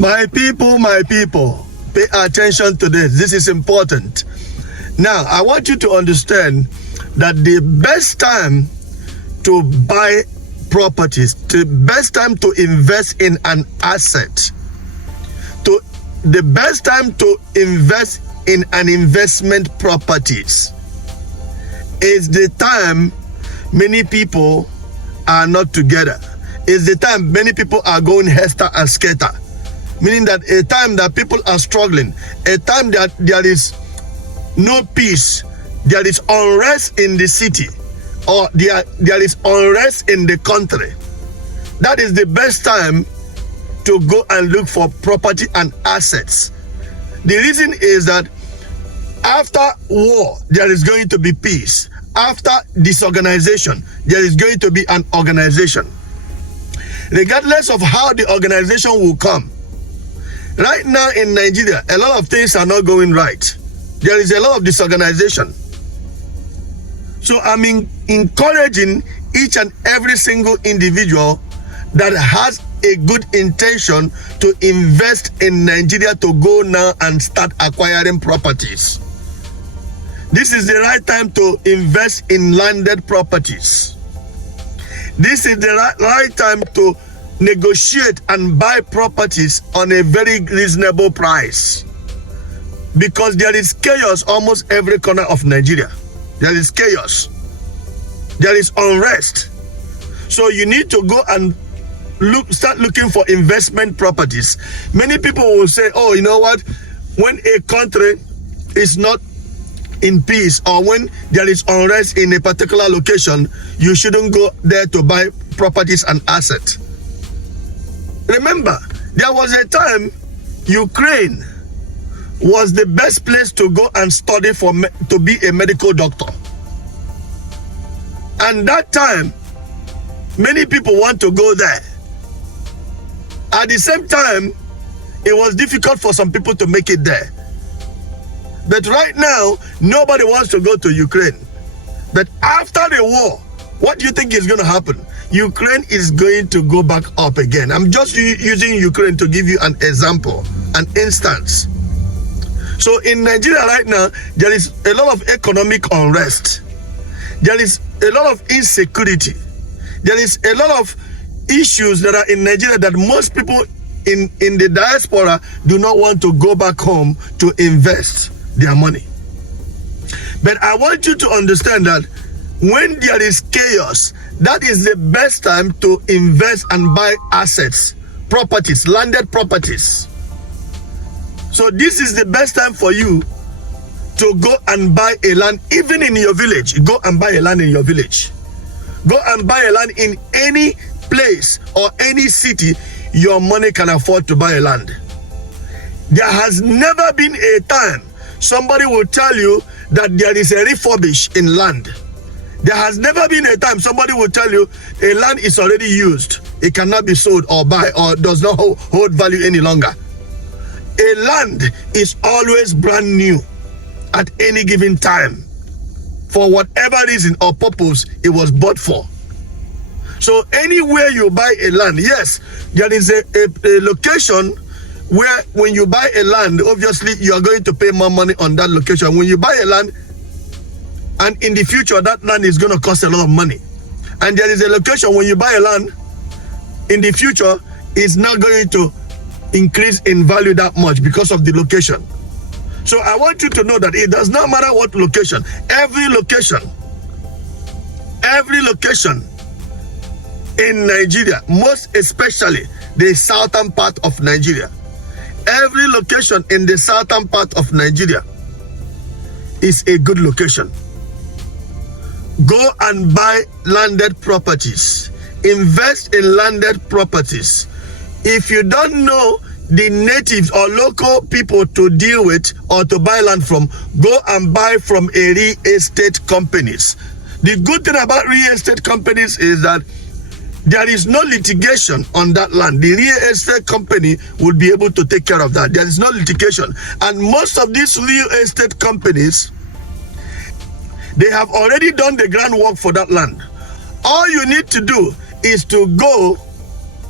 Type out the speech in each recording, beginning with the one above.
My people, pay attention to this. This is important. Now, I want you to understand that the best time to buy properties, the best time to invest in an asset, the best time to invest in an investment properties is the time many people are not together. It's the time many people are going hester and scatter. Meaning that a time that people are struggling, a time that there is no peace, there is unrest in the city, or there is unrest in the country. That is the best time to go and look for property and assets. The reason is that after war, there is going to be peace. After disorganization, there is going to be an organization. Regardless of how the organization will come. Right now in Nigeria, a lot of things are not going right. There is a lot of disorganization. So I'm encouraging each and every single individual that has a good intention to invest in Nigeria to go now and start acquiring properties. This is the right time to invest in landed properties. This is the right time to negotiate and buy properties on a very reasonable price, because there is chaos almost every corner of Nigeria. There is chaos, there is unrest. So you need to go and start looking for investment properties. Many people will say, oh, you know what, when a country is not in peace, or when there is unrest in a particular location, you shouldn't go there to buy properties and assets. Remember, there was a time Ukraine was the best place to go and study to be a medical doctor. And that time, many people want to go there. At the same time, it was difficult for some people to make it there. But right now, nobody wants to go to Ukraine. But after the war, what do you think is going to happen? Ukraine is going to go back up again. I'm just using Ukraine to give you an example, an instance. So in Nigeria right now, there is a lot of economic unrest. There is a lot of insecurity. There is a lot of issues that are in Nigeria that most people in the diaspora do not want to go back home to invest their money. But I want you to understand that when there is chaos, that is the best time to invest and buy assets, properties, landed properties. So this is the best time for you to go and buy a land, even in your village. Go and buy a land in your village. Go and buy a land in any place or any city your money can afford to buy a land. There has never been a time somebody will tell you that there is a refurbish in land. There has never been a time somebody will tell you a land is already used. It cannot be sold or buy or does not hold value any longer. A land is always brand new at any given time for whatever reason or purpose it was bought for. So anywhere you buy a land, yes, there is a location where when you buy a land, obviously you are going to pay more money on that location. When you buy a land, and in the future that land is going to cost a lot of money. And there is a location when you buy a land, in the future it's not going to increase in value that much because of the location. So I want you to know that it does not matter what location, every location in Nigeria, most especially the southern part of Nigeria, every location in the southern part of Nigeria is a good location. Go and buy landed properties. Invest in landed properties. If you don't know the natives or local people to deal with or to buy land from, go and buy from a real estate companies. The good thing about real estate companies is that there is no litigation on that land. The real estate company will be able to take care of that. There is no litigation. And most of these real estate companies, they have already done the groundwork for that land. All you need to do is to go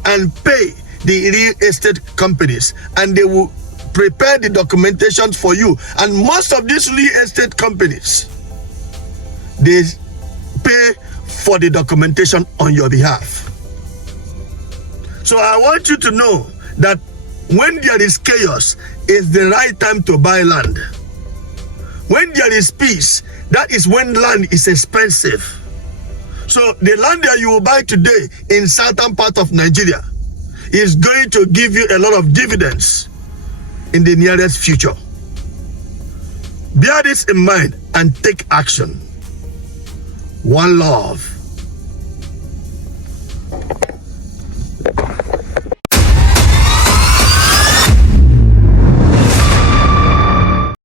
and pay the real estate companies, and they will prepare the documentation for you. And most of these real estate companies, they pay for the documentation on your behalf. So I want you to know that when there is chaos, it's the right time to buy land. When there is peace, that is when land is expensive. So the land that you will buy today in southern part of Nigeria is going to give you a lot of dividends in the nearest future. Bear this in mind and take action. One love.